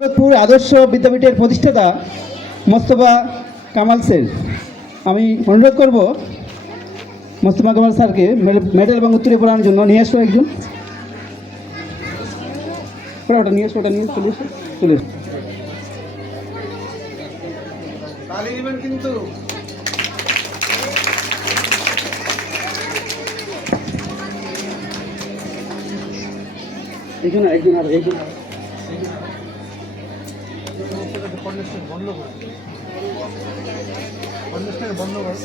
দৌলতপুর আদর্শ বিদ্যাপীঠের প্রতিষ্ঠাতা মোস্তফা কামাল স্যার, আমি অনুরোধ করব মোস্তফা কামাল স্যারকে মেডেল এবং উত্তরীয় পড়ানোর জন্য নিয়ে আসো। একজন ওটা নিয়ে এসো, চলে এসো। কিন্তু একজন আর একজন বন্ধ করে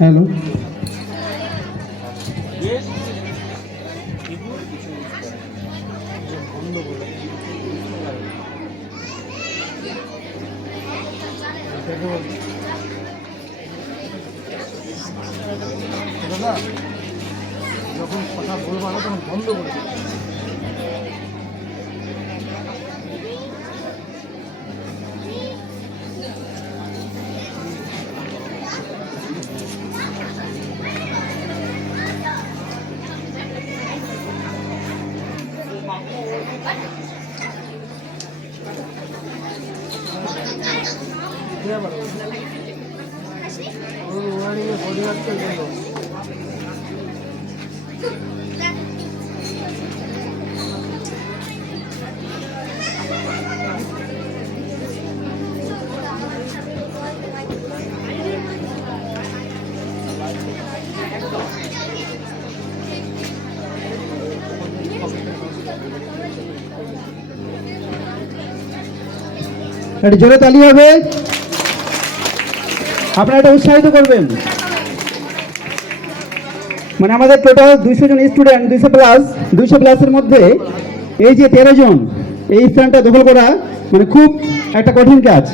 হ্যালো, দাদা যখন কথা বলবো না তখন বন্ধ করে দেবো। জোরে তালি হবে, আপনারা এটা উৎসাহিত করবেন। মানে আমাদের টোটাল 200 জন স্টুডেন্ট, 200 প্লাসের মধ্যে এই যে 13 জন এই স্থানটা দখল করা মানে খুব একটা কঠিন কাজ।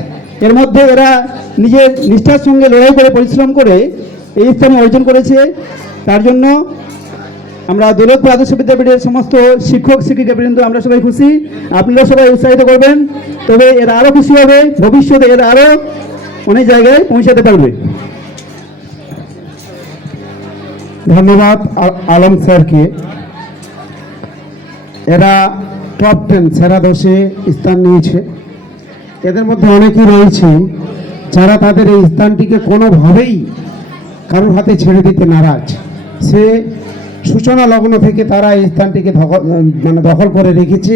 এর মধ্যে এরা নিজের নিষ্ঠার সঙ্গে লড়াই করে পরিশ্রম করে এই স্থান অর্জন করেছে। তার জন্য আমরা দৌলতপুর আদর্শ বিদ্যাপীঠের সমস্ত শিক্ষক শিক্ষিকাবৃন্দ আমরা সবাই খুশি। আপনারা সবাই উৎসাহিত করবেন, তবে এরা আরও খুশি হবে, ভবিষ্যতে এরা আরও অনেক জায়গায় পৌঁছাতে পারবে। ধন্যবাদ আলম স্যারকে। এরা টপ 10 সেরা 10-এ স্থান নিয়েছে। এদের মধ্যে অনেকেই রয়েছে যারা তাদের এই স্থানটিকে কোনোভাবেই কারোর হাতে ছেড়ে দিতে নারাজ। সে সূচনা লগ্ন থেকে তারা এই স্থানটিকে দখল করে রেখেছে।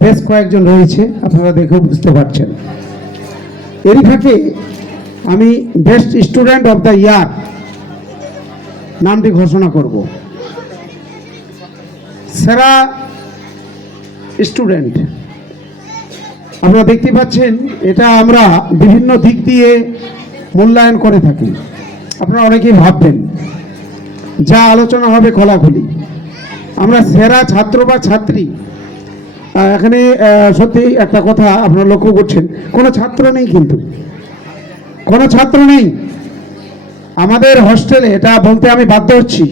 বেশ কয়েকজন রয়েছে, আপনারা দেখেও বুঝতে পারছেন। এরই ফাঁকে আমি best student of the year নামটি ঘোষণা করব। সেরা স্টুডেন্ট আপনারা দেখতে পাচ্ছেন, এটা আমরা বিভিন্ন দিক দিয়ে মূল্যায়ন করে থাকি। আপনারা অনেকেই ভাববেন যা আলোচনা হবে খোলাখুলি। আমরা সেরা ছাত্র বা ছাত্রী, এখানে সত্যি একটা কথা আপনারা লক্ষ্য করছেন, কোনো ছাত্র নেই, কিন্তু কোনো ছাত্র নেই আমাদের হোস্টেলে। এটা বলতে আমি বাধ্য হচ্ছি।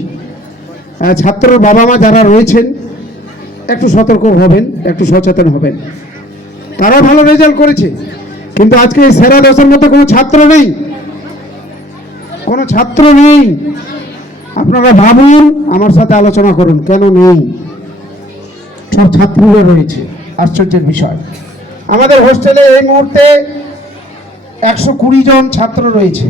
ছাত্রর বাবা মা যারা রয়েছেন একটু সতর্ক হবেন, একটু সচেতন হবেন। তারা ভালো রেজাল্ট করেছে, কিন্তু আজকে এই সেরা 10-এর মধ্যে কোনো ছাত্র নেই, কোনো ছাত্র নেই। আপনারা ভাবুন, আমার সাথে আলোচনা করুন কেন নেই। সব ছাত্রীরা রয়েছে। আশ্চর্যের বিষয়, আমাদের হোস্টেলে এই মুহূর্তে 120 জন ছাত্র রয়েছে,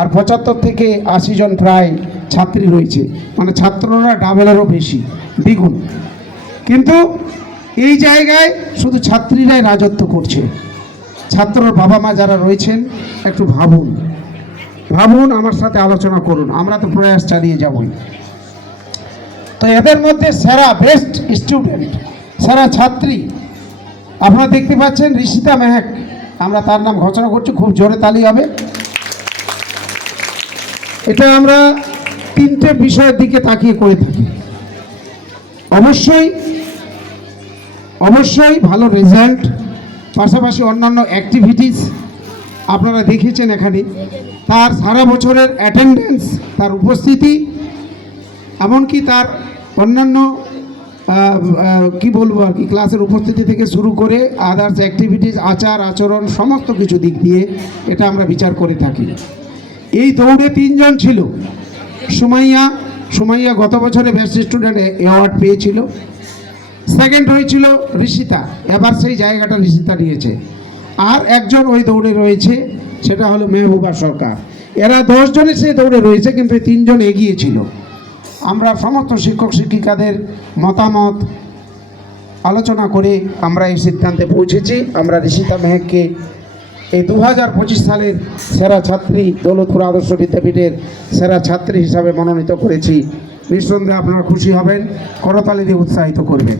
আর 75 থেকে 80 জন প্রায় ছাত্রী রয়েছে। মানে ছাত্ররা ডাবলেরও বেশি, দ্বিগুণ। কিন্তু এই জায়গায় শুধু ছাত্রীরাই রাজত্ব করছে। ছাত্রর বাবা মা যারা রয়েছেন একটু ভাবুন, ভাবুন, আমার সাথে আলোচনা করুন। আমরা তো প্রয়াস চালিয়ে যাবই। তো এদের মধ্যে সেরা বেস্ট স্টুডেন্ট, সেরা ছাত্রী আপনারা দেখতে পাচ্ছেন ঋষিতা মেহেক। আমরা তার নাম ঘোষণা করছি, খুব জোরে তালি হবে। এটা আমরা 3টে বিষয়ের দিকে তাকিয়ে করে থাকি। অবশ্যই ভালো রেজাল্ট, পাশাপাশি অন্যান্য অ্যাক্টিভিটিস আপনারা দেখেছেন এখানে, তার সারা বছরের অ্যাটেন্ডেন্স, তার উপস্থিতি, এমনকি তার অন্যান্য কি বলবো আর কি, ক্লাসের উপস্থিতি থেকে শুরু করে আদার্স অ্যাক্টিভিটিস, আচার আচরণ, সমস্ত কিছু দিক দিয়ে এটা আমরা বিচার করে থাকি। এই দৌড়ে 3 জন ছিল। সুমাইয়া গত বছরে বেস্ট স্টুডেন্ট অ্যাওয়ার্ড পেয়েছিল। সেকেন্ড হয়েছিল ঋষিতা, এবার সেই জায়গাটা ঋষিতা নিয়েছে। আর একজন ওই দৌড়ে রয়েছে, সেটা হলো মেহবুবা সরকার। এরা 10 জনে সেই দৌড়ে রয়েছে, কিন্তু এই 3 জন এগিয়ে ছিল। আমরা সমস্ত শিক্ষক শিক্ষিকাদের মতামত আলোচনা করে আমরা এই সিদ্ধান্তে পৌঁছেছি। আমরা ঋষিতা মেহেককে এই 2025 সালের সেরা ছাত্রী, দৌলতপুর আদর্শ বিদ্যাপীঠের সেরা ছাত্রী হিসাবে মনোনীত করেছি। নিঃসন্দেহে আপনারা খুশি হবেন, করতালি দিয়ে উৎসাহিত করবেন।